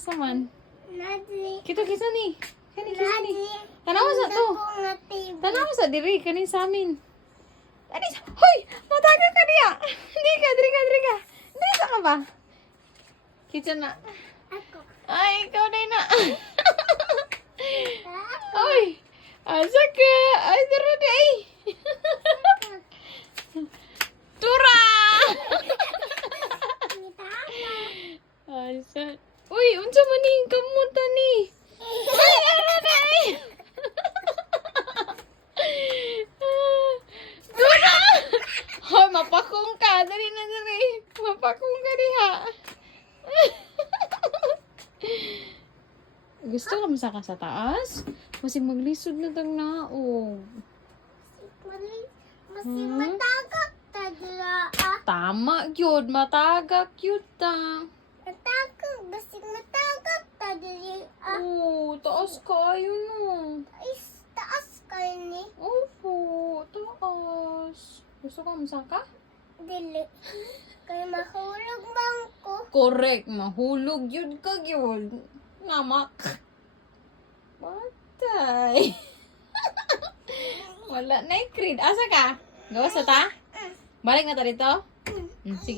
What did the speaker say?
asa man? Nadi. Kito kisa ni. Kani kisa ni. Tanawa sa to. Tanawa sa diri kani sa amin. Ani sa. Hoy, mataga ka diya. Diri ka, diri ka, diri ka. Diri sa ka ba? Kita na. Ako. Ay, ikaw na na. Oy. Asa ka? Ay, daro day. Tura! Asa? Uy, unsa man ni kamuta ni? Ay, ano na ay? Tura! Hoy, mapakong ka. Dali na dali. Mapakong ka diha. Gusto ka masaka sa taas? Masig maglisod na tag naog. Masih matagak tadla. Tama gyud, matagak gyud ta. Matagak, masih matagak tadli. Oh, taas kayo no. Is taas kayo ni. Opo, taas. Gusto ka masaka? Dili. Kaya mahulog bang ko. Correct, mahulog yun ka yun. Namak. Patay. Wala na creed. Asa ka? Gawas na ta? Balik na ta dito? Sige.